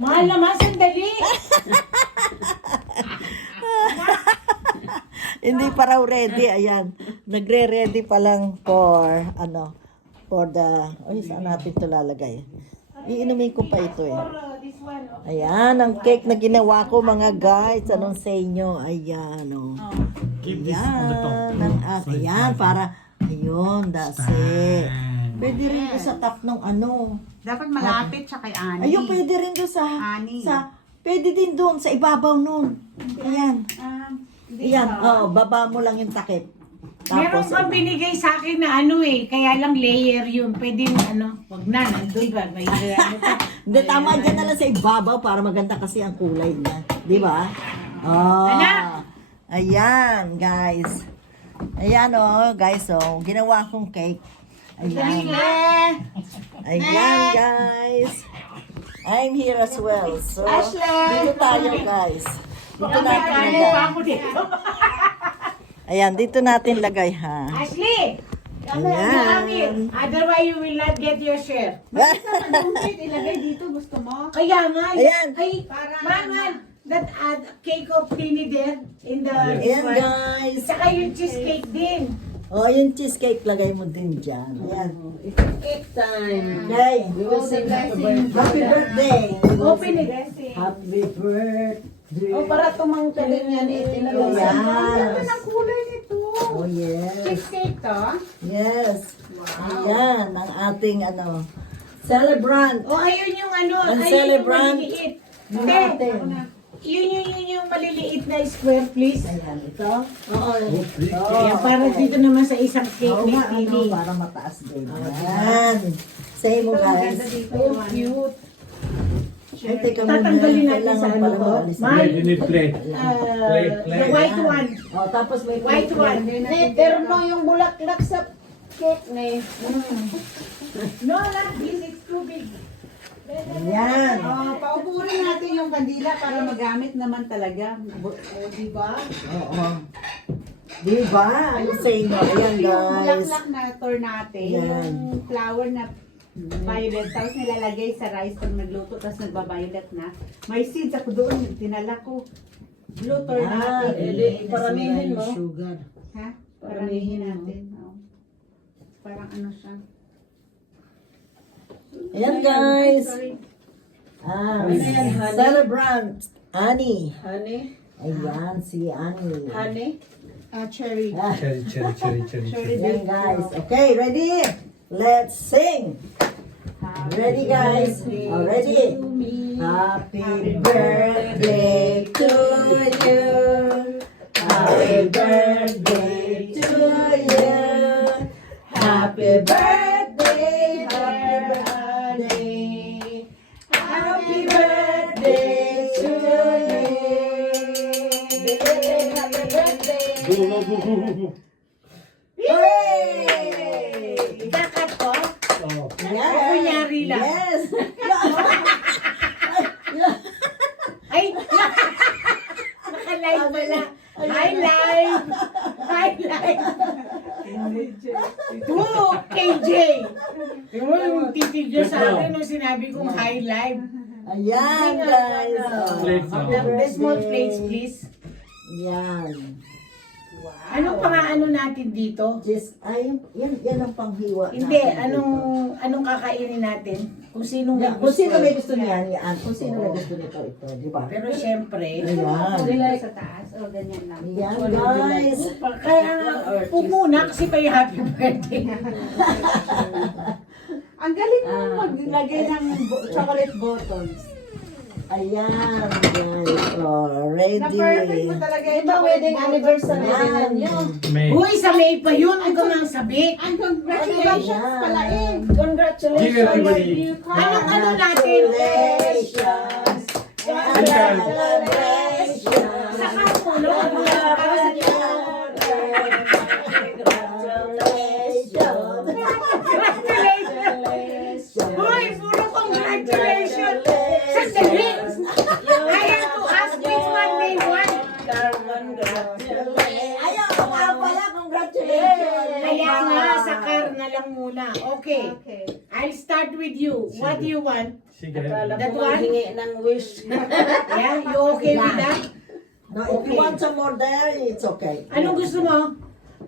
Mahal naman, sandali. Hindi pa raw ready. Ayan. Nagre-ready pa lang for, for the, saan natin ito lalagay? Iinumin ko pa ito eh. This one. Ayan, ang cake na ginawa ko mga guys. Anong sa inyo? Ayan, oh. Keep this on the top. Ayan, para, ayun, that's it. Pwede rin doon sa top ng Dapat malapit siya kay Ani. Ayun, pwede rin doon sa, Ani. pwede din doon, sa ibabaw nun. Ayan. Ayan, baba mo lang yung takip. Meron kang binigay sa akin na kaya lang layer yun. Pwede wag na, nandun ba? May Hindi, tama dyan na lang sa ibabaw para maganda kasi ang kulay niya. Di ba? Anak! Ayan, guys. Ayan, guys, ginawa kong cake. Ayan. Ayan, guys. I'm here as well. So, dito tayo, guys. Dito natin lagay. Ayan, dito natin lagay, ha. Ashley! Ayan. Otherwise, you will not get your share. Ilagay dito, gusto mo? Kaya nga, Ayan. ay, Mama, that cake of Trini there in the... Ayan, guys. Saka yung cheesecake din. Yung cheesecake, lagay mo din dyan. Ayan. Cake time. Okay, we will sing happy birthday. Open it. Happy birthday. Para tumangkalin yan itinalo. Ayan. Ang kulay nito. Oh, yes. Cheesecake to? Yes. Ayan, ang ating celebrant. Ayun yung Ang ayun celebrant. yung maliliit. Ng Hindi. atin. Yun yung maliliit na square, please. Ayan, ito. Oo. Kaya para dito naman sa isang cake Oo ni nga, Tini. para mataas din. Ayan. Say mo, guys. Oh, cute. Ay, teka muna. Tatanggalin natin Kailangan sa pala ko. maalis. Mahal. You need plate. The white one. Tapos may White one. Terno yung bulaklak sa cake ni. No, not this. It's too big. Ayan. Pauburin natin yung kandila para magamit naman talaga. Diba? Oo. Diba? Ano sa inyo? Ayan, Yung guys. bulaklak na tour natin, Yan. yung flower na violet, tapos nilalagay sa rice pag nagluto, tapos nagba-violet na. May seeds ako doon, tinala ko. Blue tour natin. Paramihin mo. Sugar. Ha? Paramihin natin. Oh. Parang ano siya. Ayan, guys. Sorry. Celebrant. Annie. Honey? Ayan, si Annie. Honey? Cherry. Cherry. Ayan, guys. Okay, ready? Let's sing. Ready, guys? Ready? Happy birthday to you. Happy birthday to you. Happy birthday, happy birthday. Happy birthday to you. Happy birthday. Hooray! Dakat ko? Yes. Kunyari lang. Yes. Ay! Naka-live pala. Highlight! Highlight! Oo, KJ! Yung titigyo sa akin nung sinabi kong highlight. Ayan, guys. Plates, oh. The small plates, please. Yan. Anong pang-ano natin dito? Just, yan ang panghiwa Hindi, natin anong kakainin natin? Kung sino may dito. Kung gusto. sino may gusto niyan, yan. Kung sino may gusto nito, ito. Di ba? Pero syempre, Ayan. Sa taas, o ganyan lang. Yan, guys. kaya huwag muna kasi pa yung happy birthday. Ang galing mo maglagay ng chocolate buttons. Ayan, guys. Ready. Na-perfect mo talaga yung wedding anniversary Yan. May. Uy, sa May pa yun, huwag ka nang sabik. And congratulations pala eh. Give Congratulations. everybody. Ano natin? Congratulations. Congratulations. Saka po, no? Congratulations. Uy, puro congratulations. Sandali. I have to ask which one they want. Ayaw ko nga pala, congratulations. Kaya nga, sa car na lang muna. Okay. Okay. I'll start with you. What do you want? Sige. That one? ng wish. Yeah, you okay with that? No, if you want some more there, it's okay. Anong gusto mo?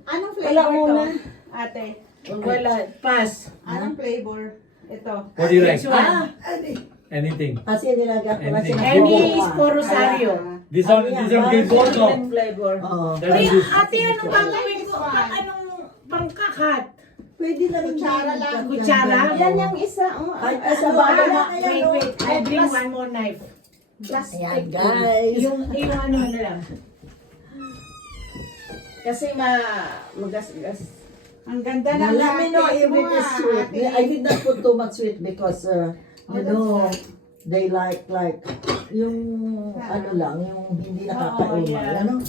Anong Wala flavor muna. to? Ate, Wala. Pass. anong flavor? Ito. What do you like? This one. Anything. Kasi nilagyan ko kasi ng Any is cocoa. for Rosario. This one green also. Flavor. Oo. Ay, ate, anong gagawin ko? Anong pangkakat? Pwede na rin Kutsara lang. Kutsara? Yan yung isa. Oh, Ay, ano, sa bahay na Wait, kaya, wait. I bring one more knife. Ayan, guys. Yung ano na lang. Kasi magasgas. Ang ganda Now, ng let me know if it is sweet. ate. I did not put too much sweet because, you know, they like, yung ano lang, yung hindi nakakauma. yeah. Ano?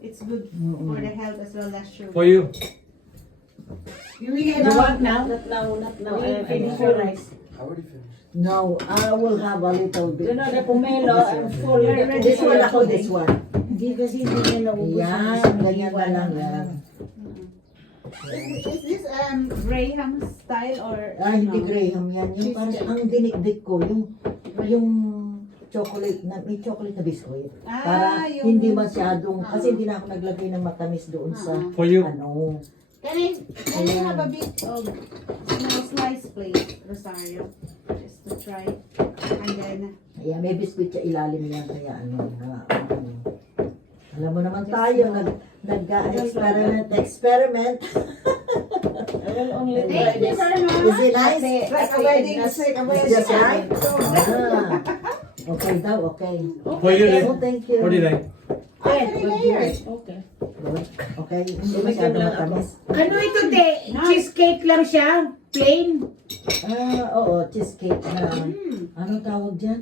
It's good for the health as well as sugar. For you. You will get You one want now? Not now. You finish your rice. No, I will have a little bit. You know, the pomelo, I'm full. This one ako, this one. Hindi kasi hindi niya naubos. Yan, ganyan na lang yan. Is this Graham style or? Hindi Graham yan. Yung parang ang dinikdik ko, yung chocolate na, may chocolate na biscuit. Ah, Para yung- hindi masyadong, kasi hindi na ako naglagay ng matamis doon sa, For you. ano. Can I have a bit of small slice, please, Rosario? Just to try. And then, Kaya may biscuit sa ilalim yan, kaya ano. Alam mo naman tayo, experiment. I will only try thank you this. very much. Is it nice? Like a wedding, It's just right? Okay daw, okay. For you. Oh, thank you. What do you like? Okay. Good. Okay, hindi masyado matamis. Ano ito, te? Cheesecake lang siya? Plain? Oo, cheesecake na, anong tawag dyan?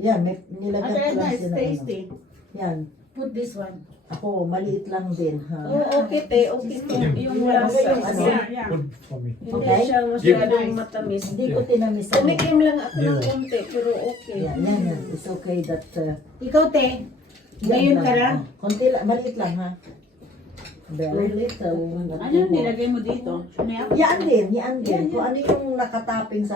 Yan, may nilagyan ko lang It's siya na tasty. Yan, Put this one. ako, maliit lang din, ha? Oh, okay, te. Okay po. Yung lasa. Yung ano? Yeah. Good for me. Hindi Okay. siya masyadong matamis. Hindi ko tinamis. Tumikim lang ako ng konti, pero okay. Yan. It's okay that, Ikaw, te? Ngayon ka lang? Konti lang, maliit lang, ha? Very little. Ano yung nilagay mo dito? Milk? Yan din. Kung ano yung nakatapping sa